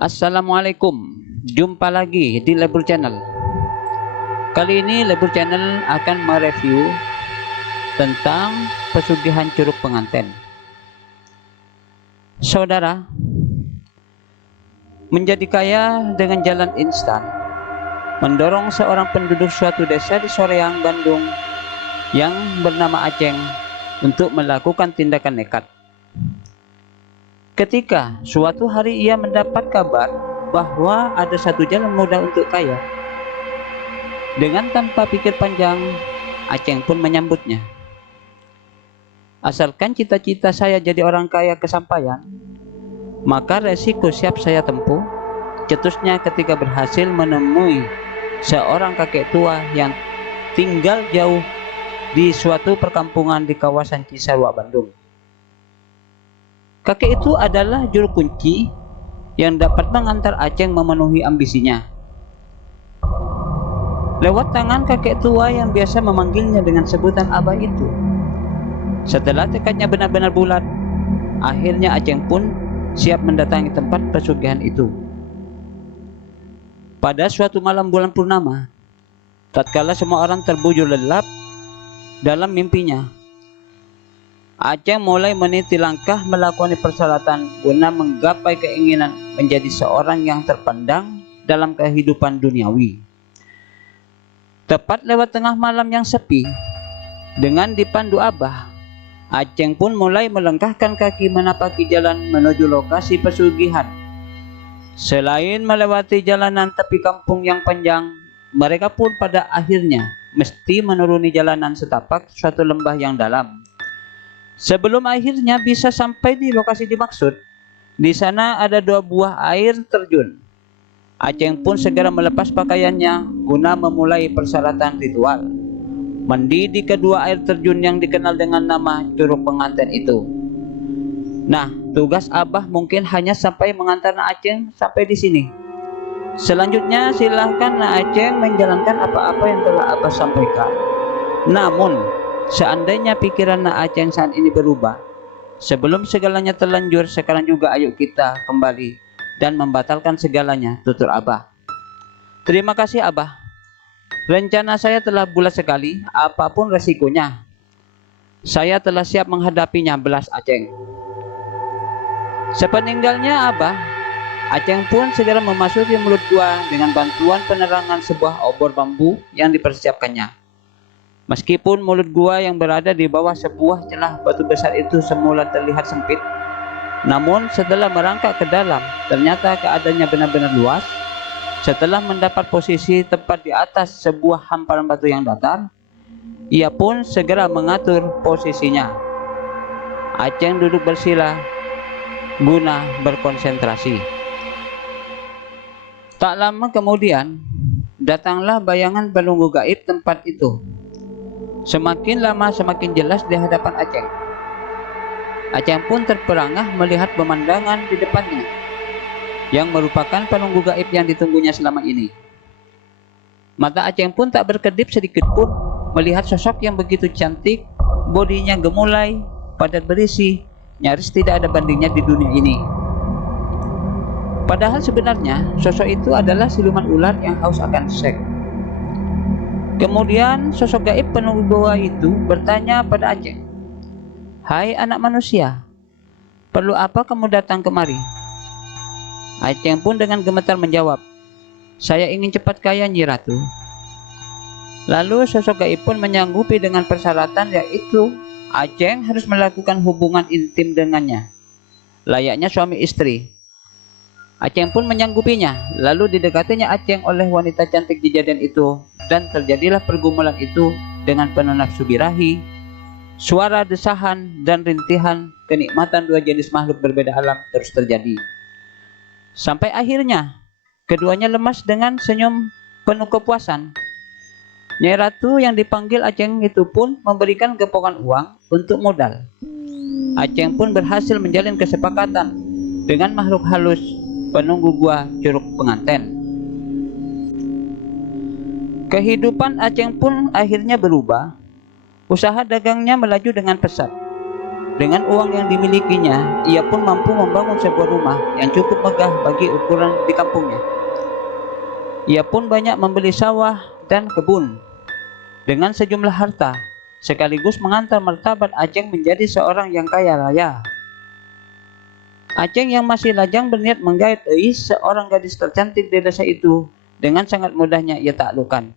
Assalamualaikum, jumpa lagi di Lebur Channel. Kali ini Lebur Channel akan mereview tentang pesugihan Curug Penganten. Saudara, menjadi kaya dengan jalan instan mendorong seorang penduduk suatu desa di Soreang, Bandung yang bernama Aceng untuk melakukan tindakan nekat. Ketika suatu hari ia mendapat kabar bahwa ada satu jalan mudah untuk kaya, dengan tanpa pikir panjang, Aceng pun menyambutnya. Asalkan cita-cita saya jadi orang kaya kesampaian, maka resiko siap saya tempuh, cetusnya ketika berhasil menemui seorang kakek tua yang tinggal jauh di suatu perkampungan di kawasan Cisarua, Bandung. Kakek itu adalah juru kunci yang dapat mengantar Aceng memenuhi ambisinya. Lewat tangan kakek tua yang biasa memanggilnya dengan sebutan Abah itu. Setelah tekadnya benar-benar bulat, akhirnya Aceng pun siap mendatangi tempat pesugihan itu. Pada suatu malam bulan purnama, tatkala semua orang terbujur lelap dalam mimpinya, Aceng mulai meniti langkah melakoni persyaratan guna menggapai keinginan menjadi seorang yang terpandang dalam kehidupan duniawi. Tepat lewat tengah malam yang sepi, dengan dipandu Abah, Aceng pun mulai melangkahkan kaki menapaki jalan menuju lokasi pesugihan. Selain melewati jalanan tepi kampung yang panjang, mereka pun pada akhirnya mesti menuruni jalanan setapak suatu lembah yang dalam. Sebelum akhirnya bisa sampai di lokasi dimaksud, di sana ada dua buah air terjun. Aceng pun segera melepas pakaiannya guna memulai persyaratan ritual mandi di kedua air terjun yang dikenal dengan nama Curug Penganten itu. Nah, tugas Abah mungkin hanya sampai mengantar Aceng sampai di sini. Selanjutnya silahkan Aceng menjalankan apa-apa yang telah Abah sampaikan. Namun, seandainya pikiran Aceng saat ini berubah, sebelum segalanya terlanjur, sekarang juga ayo kita kembali dan membatalkan segalanya, tutur Abah. Terima kasih Abah. Rencana saya telah bulat sekali, apapun resikonya. Saya telah siap menghadapinya, belas Aceng. Sepeninggalnya Abah, Aceng pun segera memasuki mulut gua dengan bantuan penerangan sebuah obor bambu yang dipersiapkannya. Meskipun mulut gua yang berada di bawah sebuah celah batu besar itu semula terlihat sempit, namun setelah merangkak ke dalam, ternyata keadaannya benar-benar luas. Setelah mendapat posisi tepat di atas sebuah hamparan batu yang datar, ia pun segera mengatur posisinya. Aceng duduk bersila guna berkonsentrasi. Tak lama kemudian, datanglah bayangan penunggu gaib tempat itu. Semakin lama semakin jelas di hadapan Aceng. Aceng pun terperangah melihat pemandangan di depannya, yang merupakan penunggu gaib yang ditunggunya selama ini. Mata Aceng pun tak berkedip sedikit pun melihat sosok yang begitu cantik, bodinya gemulai, padat berisi, nyaris tidak ada bandingnya di dunia ini. Padahal sebenarnya sosok itu adalah siluman ular yang haus akan seks. Kemudian sosok gaib penunggu goa itu bertanya pada Aceng, "Hai anak manusia, perlu apa kamu datang kemari?" Aceng pun dengan gemetar menjawab, "Saya ingin cepat kaya, Nyi Ratu." Lalu sosok gaib pun menyanggupi dengan persyaratan, yaitu Aceng harus melakukan hubungan intim dengannya, layaknya suami istri. Aceng pun menyanggupinya, lalu didekatinya Aceng oleh wanita cantik kejadian itu, dan terjadilah pergumulan itu dengan penuh nafsu birahi, suara desahan dan rintihan, kenikmatan dua jenis makhluk berbeda alam terus terjadi. Sampai akhirnya, keduanya lemas dengan senyum penuh kepuasan. Nyai Ratu yang dipanggil Aceng itu pun memberikan gepokan uang untuk modal. Aceng pun berhasil menjalin kesepakatan dengan makhluk halus penunggu gua Curug Penganten. Kehidupan Aceng pun akhirnya berubah. Usaha dagangnya melaju dengan pesat. Dengan uang yang dimilikinya, ia pun mampu membangun sebuah rumah yang cukup megah bagi ukuran di kampungnya. Ia pun banyak membeli sawah dan kebun. Dengan sejumlah harta, sekaligus mengantar martabat Aceng menjadi seorang yang kaya raya. Aceng yang masih lajang berniat menggait Eis, seorang gadis tercantik di desa itu, dengan sangat mudahnya ia taklukkan.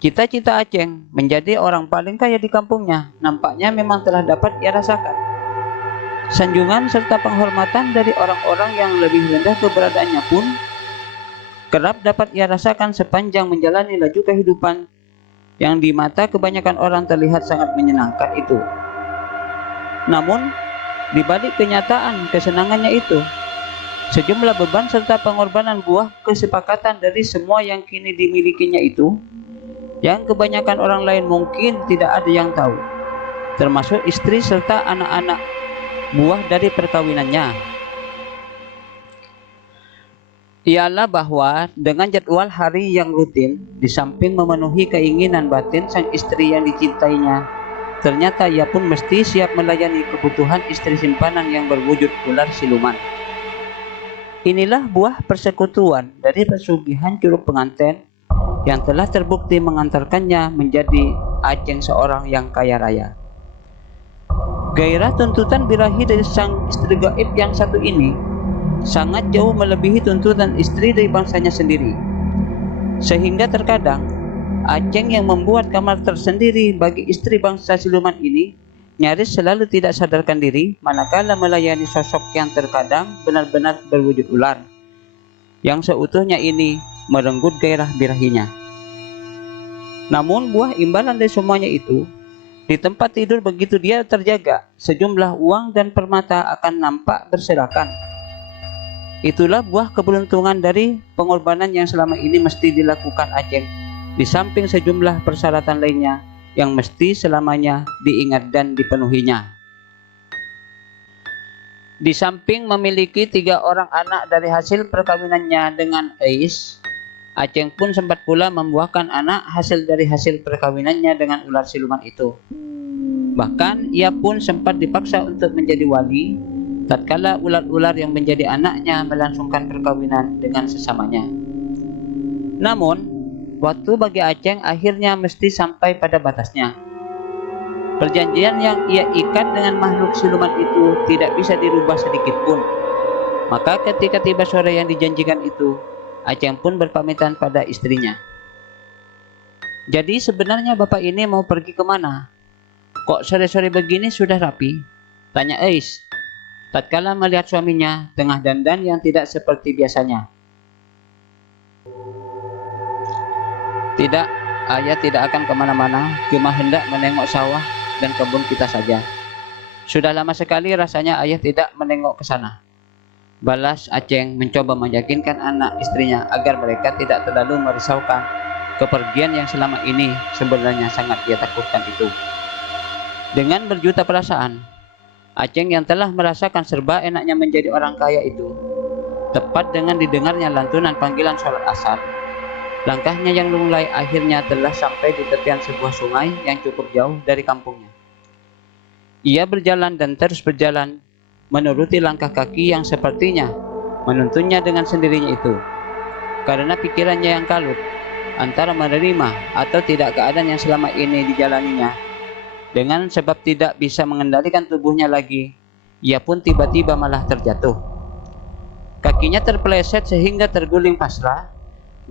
Cita-cita Aceng menjadi orang paling kaya di kampungnya nampaknya memang telah dapat ia rasakan. Sanjungan serta penghormatan dari orang-orang yang lebih rendah keberadaannya pun kerap dapat ia rasakan sepanjang menjalani laju kehidupan yang di mata kebanyakan orang terlihat sangat menyenangkan itu. Namun, di balik kenyataan kesenangannya itu, sejumlah beban serta pengorbanan buah kesepakatan dari semua yang kini dimilikinya itu, yang kebanyakan orang lain mungkin tidak ada yang tahu, termasuk istri serta anak-anak buah dari perkawinannya, ialah bahwa dengan jadwal hari yang rutin, di samping memenuhi keinginan batin sang istri yang dicintainya, ternyata ia pun mesti siap melayani kebutuhan istri simpanan yang berwujud ular siluman. Inilah buah persekutuan dari pesugihan Curug Penganten yang telah terbukti mengantarkannya menjadi Aceng seorang yang kaya raya. Gairah tuntutan birahi dari sang istri gaib yang satu ini sangat jauh melebihi tuntutan istri dari bangsanya sendiri, sehingga terkadang Aceng yang membuat kamar tersendiri bagi istri bangsa siluman ini nyaris selalu tidak sadarkan diri manakala melayani sosok yang terkadang benar-benar berwujud ular, yang seutuhnya ini merenggut gairah birahinya. Namun buah imbalan dari semuanya itu, di tempat tidur begitu dia terjaga, sejumlah uang dan permata akan nampak berserakan. Itulah buah keberuntungan dari pengorbanan yang selama ini mesti dilakukan Aceng, di samping sejumlah persyaratan lainnya yang mesti selamanya diingat dan dipenuhinya. Di samping memiliki 3 orang anak dari hasil perkawinannya dengan Eis, Aceng pun sempat pula membuahkan anak hasil dari hasil perkawinannya dengan ular siluman itu. Bahkan ia pun sempat dipaksa untuk menjadi wali tatkala ular-ular yang menjadi anaknya melangsungkan perkawinan dengan sesamanya. Namun, waktu bagi Aceng akhirnya mesti sampai pada batasnya. Perjanjian yang ia ikat dengan makhluk siluman itu tidak bisa dirubah sedikit pun. Maka ketika tiba sore yang dijanjikan itu, Aceng pun berpamitan pada istrinya. Jadi sebenarnya bapak ini mau pergi kemana? Kok sore-sore begini sudah rapi? Tanya Eis tatkala melihat suaminya tengah dandan yang tidak seperti biasanya. Tidak, ayah tidak akan kemana-mana, cuma hendak menengok sawah dan kebun kita saja. Sudah lama sekali rasanya ayah tidak menengok ke sana. Balas Aceng mencoba meyakinkan anak istrinya agar mereka tidak terlalu merisaukan kepergian yang selama ini sebenarnya sangat dia takutkan itu. Dengan berjuta perasaan, Aceng yang telah merasakan serba enaknya menjadi orang kaya itu, tepat dengan didengarnya lantunan panggilan sholat asar, langkahnya yang lunglai akhirnya telah sampai di tepian sebuah sungai yang cukup jauh dari kampungnya. Ia berjalan dan terus berjalan, menuruti langkah kaki yang sepertinya menuntunnya dengan sendirinya itu, karena pikirannya yang kalut antara menerima atau tidak keadaan yang selama ini dijalaninya. Dengan sebab tidak bisa mengendalikan tubuhnya lagi, ia pun tiba-tiba malah terjatuh. Kakinya terpeleset sehingga terguling pasrah,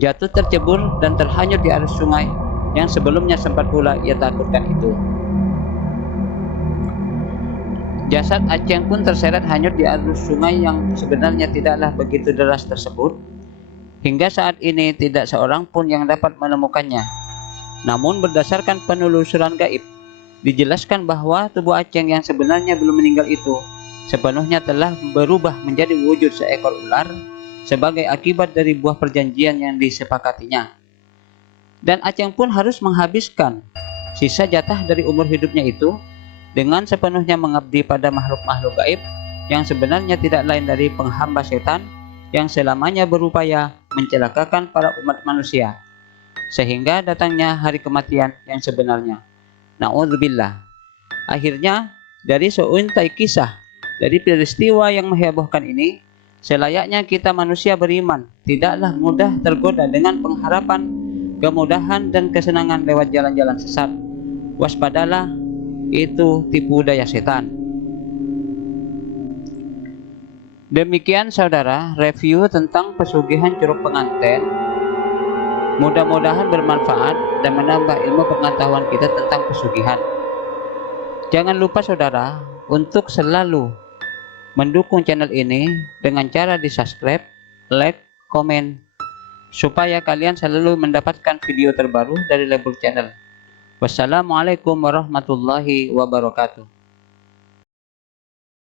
jatuh tercebur dan terhanyut di arus sungai yang sebelumnya sempat pula ia takutkan itu. Jasad Aceng pun terseret hanyut di arus sungai yang sebenarnya tidaklah begitu deras tersebut. Hingga saat ini tidak seorang pun yang dapat menemukannya. Namun berdasarkan penelusuran gaib, dijelaskan bahwa tubuh Aceng yang sebenarnya belum meninggal itu sepenuhnya telah berubah menjadi wujud seekor ular sebagai akibat dari buah perjanjian yang disepakatinya. Dan Aceng pun harus menghabiskan sisa jatah dari umur hidupnya itu dengan sepenuhnya mengabdi pada makhluk-makhluk gaib yang sebenarnya tidak lain dari penghamba setan yang selamanya berupaya mencelakakan para umat manusia, sehingga datangnya hari kematian yang sebenarnya. Na'udzubillah. Akhirnya, Dari seuntai kisah dari peristiwa yang menghebohkan ini, selayaknya kita manusia beriman tidaklah mudah tergoda dengan pengharapan kemudahan dan kesenangan lewat jalan-jalan sesat. Waspadalah, itu tipu daya setan. Demikian saudara, review tentang pesugihan Curug Penganten. Mudah-mudahan bermanfaat dan menambah ilmu pengetahuan kita tentang pesugihan. Jangan lupa saudara untuk selalu mendukung channel ini dengan cara di subscribe, like, komen, supaya kalian selalu mendapatkan video terbaru dari Lebur Channel. Wassalamualaikum warahmatullahi wabarakatuh.